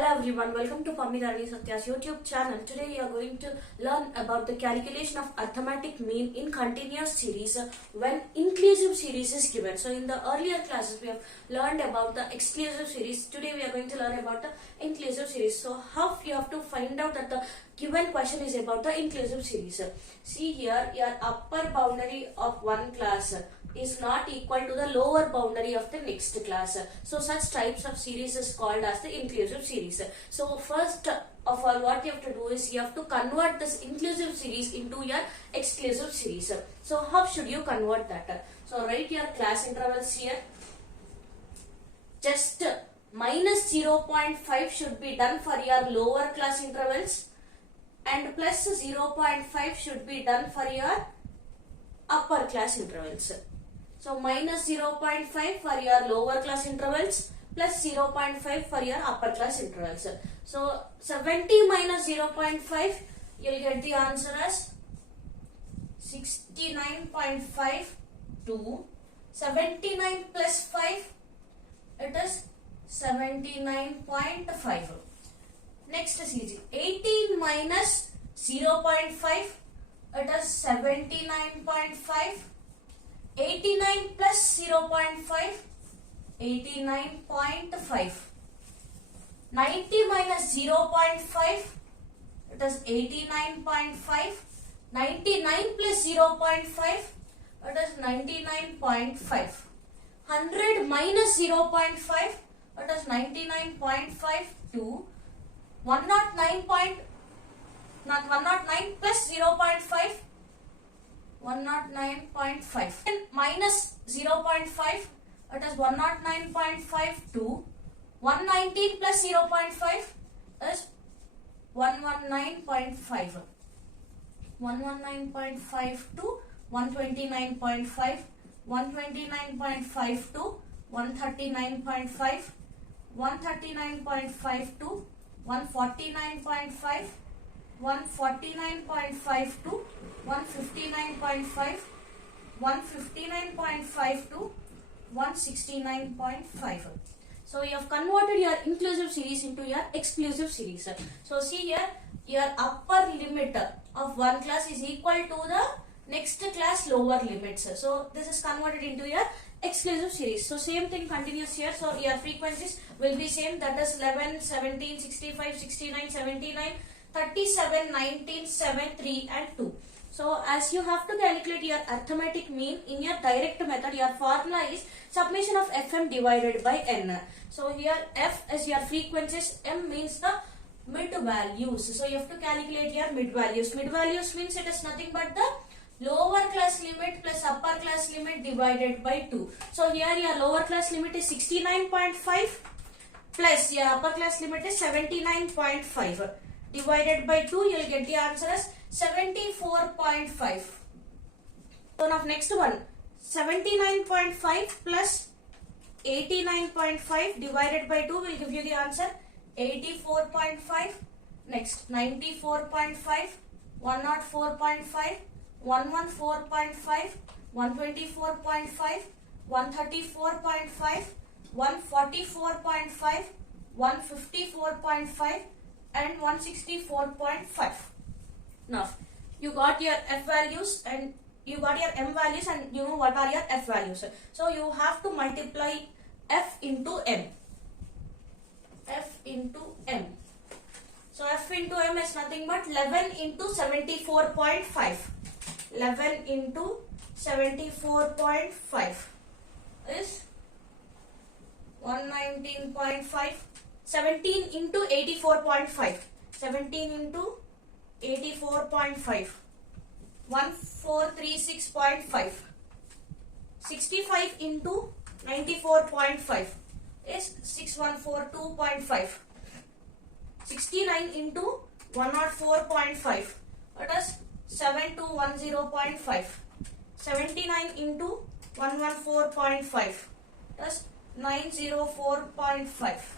Hello everyone, welcome to Pamidani Satya's YouTube channel. Today we are going to learn about the calculation of arithmetic mean in continuous series when inclusive series is given. So in the earlier classes we have learned about the exclusive series. Today we are going to learn about the inclusive series. So how you have to find out that the given question is about the inclusive series. See here, your upper boundary of one class is not equal to the lower boundary of the next class. So such types of series is called as the inclusive series. So first of all, what you have to do is you have to convert this inclusive series into your exclusive series. So how should you convert that? So write your class intervals here. Just minus 0.5 should be done for your lower class intervals and plus 0.5 should be done for your upper class intervals. So minus 0.5 for your lower class intervals plus 0.5 for your upper class intervals. So 70 minus 0.5, you will get the answer as 69.5 to 79 plus 5, it is 79.5. Next is easy. 18 minus 0.5, it is 79.5. 89 plus 0.5, 89.5. 90 minus 0.5, it is 89.5. 99 plus 0.5, it is 99.5. 100 minus 0.5, it is 99.5 to 109 plus 0.5, 109.5 and minus 0.5, it is 109.5 to 119 plus 0.5 is 119.5. 119.5 to 129.5, 129.5 to 139.5, 139.5 to 149.5, 149.5 to 159.5, 159.5 to 169.5. So you have converted your inclusive series into your exclusive series. So see here, your upper limit of one class is equal to the next class lower limits. So this is converted into your exclusive series. So same thing continues here. So your frequencies will be same, that is 11, 17, 65, 69, 79, 37, 19, 7, 3 and 2. So as you have to calculate your arithmetic mean in your direct method, your formula is summation of Fm divided by N. So here F is your frequencies, M means the mid values. So you have to calculate your mid values. Mid values means it is nothing but the lower class limit plus upper class limit divided by 2. So here your lower class limit is 69.5 plus your upper class limit is 79.5. Divided by 2, you will get the answer as 74.5. So now next one, 79.5 plus 89.5 divided by 2 will give you the answer 84.5. Next 94.5, 104.5, 114.5, 124.5, 134.5, 144.5, 154.5 and 164.5. Now you got your F values and you got your M values and you know what are your F values. So you have to multiply F into M. F into M. So F into M is nothing but 11 into 74.5. 11 into 74.5 is 119.5. 17 into 84.5. 17 into 84.5. 1436.5. 65 into 94.5 is 6142.5. 69 into 104.5. It is 7210.5. 79 into 114.5. That is 904.5.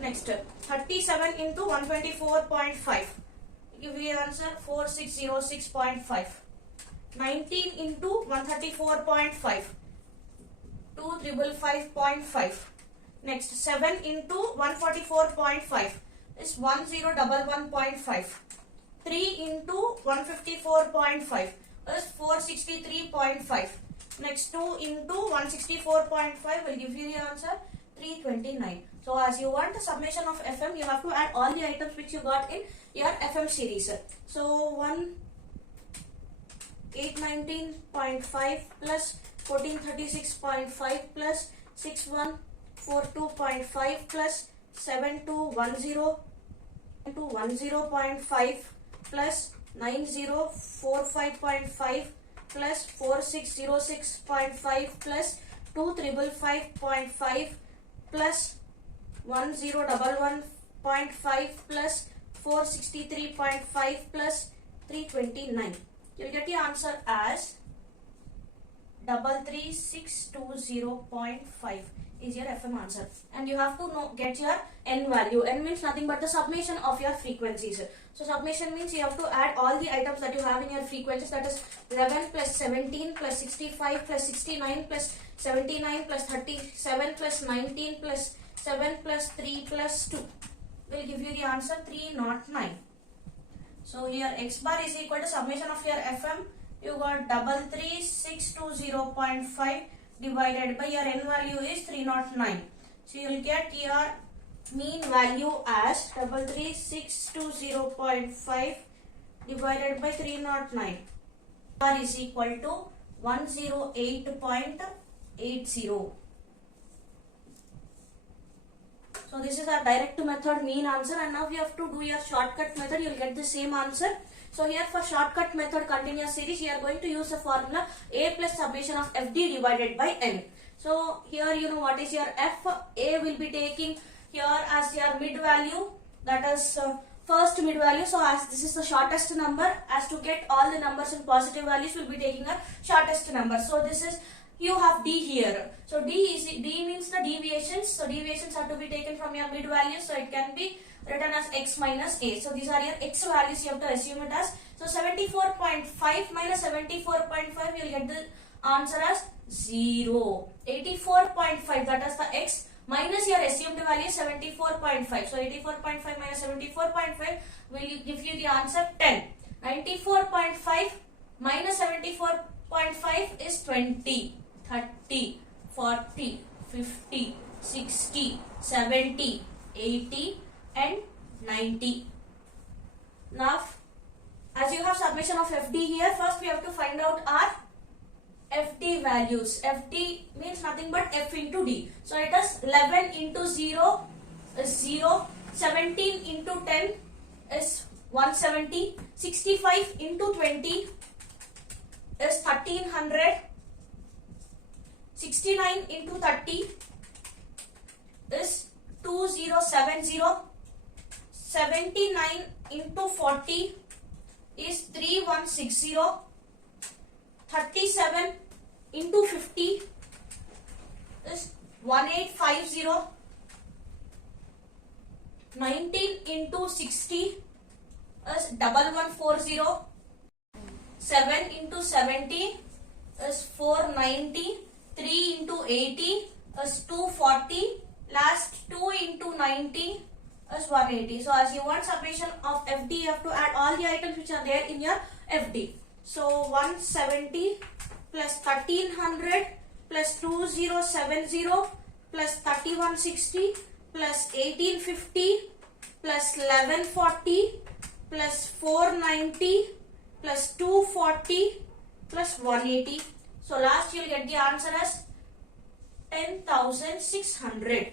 Next, 37 into 124.5. Give you answer 4606.5. 19 into 134.5. 2555.5. Next 7 into 144.5 is 1011.5. 3 into 154.5 is 463.5. Next 2 into 164.5 will give you the answer 329. So as you want the summation of FM, you have to add all the items which you got in your FM series. So 1819.5 plus 1436.5 plus 6142.5 plus 7210.5 plus 9045.5 plus 4606.5 plus 2555.5 plus 1011.5 plus 463.5 plus 329. You'll get the answer as 33620.5 is your FM answer. And you have to get your N value. N means nothing but the summation of your frequencies. So summation means you have to add all the items that you have in your frequencies, that is 11 plus 17 plus 65 plus 69 plus 79 plus 37 plus 19 plus 7 plus 3 plus 2 will give you the answer 309. So here X bar is equal to summation of your FM. You got 33620.5 divided by your N value is 309. So you will get your mean value as 33620.5 divided by 309. R is equal to 108.80. So this is our direct method mean answer, and now you have to do your shortcut method. You will get the same answer. So here for shortcut method continuous series, you are going to use the formula A plus summation of FD divided by N. So here you know what is your F. A will be taking here as your mid value, that is first mid value. So as this is the shortest number, as to get all the numbers in positive values, will be taking a shortest number. So this is, you have D here. So D means the deviations. So deviations are to be taken from your mid value. So it can be written as X minus A. So these are your X values, you have to assume it as. So 74.5 minus 74.5, you will get the answer as 0. 84.5, that is the X, minus your assumed value 74.5. So 84.5 minus 74.5 will give you the answer 10. 94.5 minus 74.5 is 20. 30, 40, 50, 60, 70, 80 and 90. Now, as you have summation of FD here, first we have to find out our FD values. FD means nothing but F into D. So it is 11 into 0 is 0, 17 into 10 is 170, 65 into 20 is 1300, 69 into 30 is 2070, 79 into 40 is 3160, 37 into 50 is 1850, 19 into 60 is 1140, 7 into 70 is 490, 3 into 80 is 240, last 2 into 90 is 180. So as you want summation of FD, you have to add all the items which are there in your FD. So 170 plus 1300 plus 2070 plus 3160 plus 1850 plus 1140 plus 490 plus 240 plus 180. So last you will get the answer as 10,600.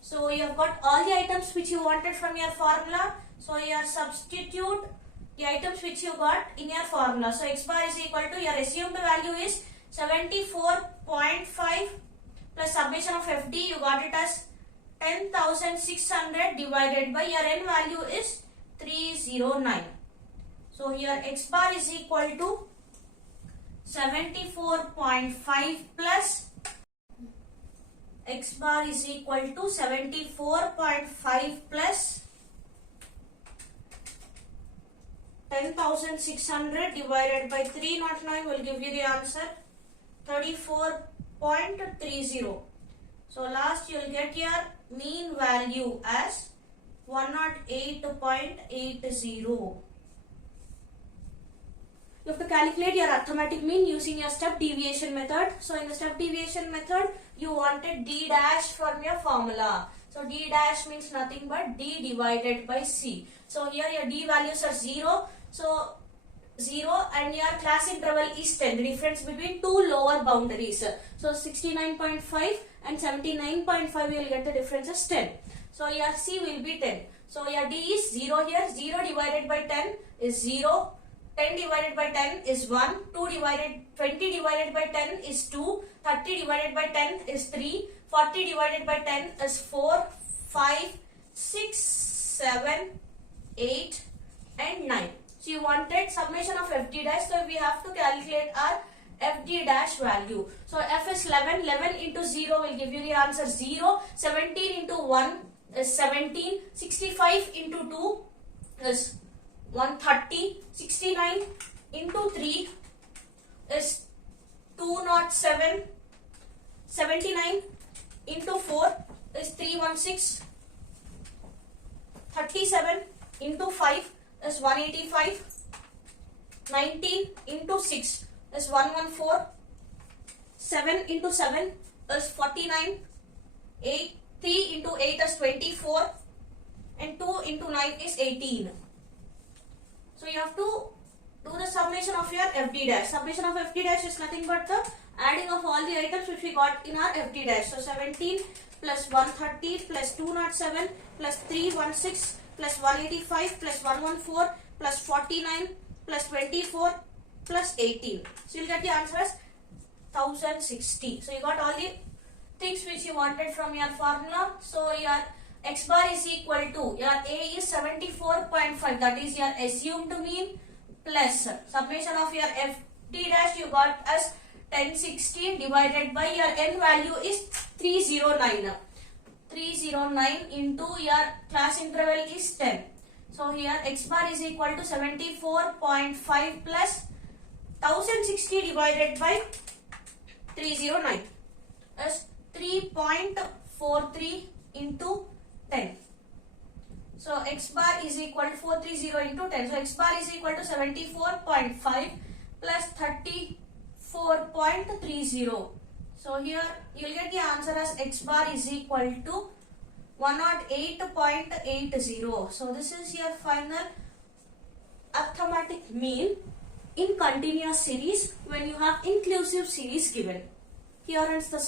So you have got all the items which you wanted from your formula. So you substitute the items which you got in your formula. So X bar is equal to, your assumed value is 74.5 plus summation of FD, you got it as 10,600 divided by your N value is 309. So here X bar is equal to 74.5 plus X bar is equal to 74.5 plus 10,600 divided by 309 will give you the answer 34.30. So last you will get your mean value as 108.80. You have to calculate your arithmetic mean using your step deviation method. So in the step deviation method, you wanted d dash from your formula. So d dash means nothing but d divided by c. So here your d values are 0. So 0 and your class interval is 10. The difference between two lower boundaries. So 69.5 and 79.5 you will get the difference as 10. So your c will be 10. So your d is 0 here. 0 divided by 10 is 0. 10 divided by 10 is 1. 20 divided by 10 is 2. 30 divided by 10 is 3. 40 divided by 10 is 4, 5, 6, 7, 8 and 9. So you wanted summation of fd dash. So we have to calculate our fd dash value. So f is 11. 11 into 0 will give you the answer 0. 17 into 1 is 17. 65 into 2 is 130. 69 into 3 is 207. 79 into 4 is 316. 37 into 5 is 185. 19 into 6 is 114. 7 into 7 is 49. 3 into 8 is 24. And 2 into 9 is 18. So you have to do the summation of your FD dash. Summation of FD dash is nothing but the adding of all the items which we got in our FD dash. So 17 plus 130 plus 207 plus 316 plus 185 plus 114 plus 49 plus 24 plus 18. So you'll get the answer as 1060. So you got all the things which you wanted from your formula. So your x bar is equal to, your A is 74.5, that is your assumed mean, plus summation of your FD dash you got as 1060 divided by your n value is 309. 309 into your class interval is 10. So here x bar is equal to 74.5 plus 1060 divided by 309 is 3.43 into 10. So x bar is equal to 430 into 10. So x bar is equal to 74.5 plus 34.30. So here you will get the answer as x bar is equal to 108.80. So this is your final arithmetic mean in continuous series when you have inclusive series given. Here ends the sum.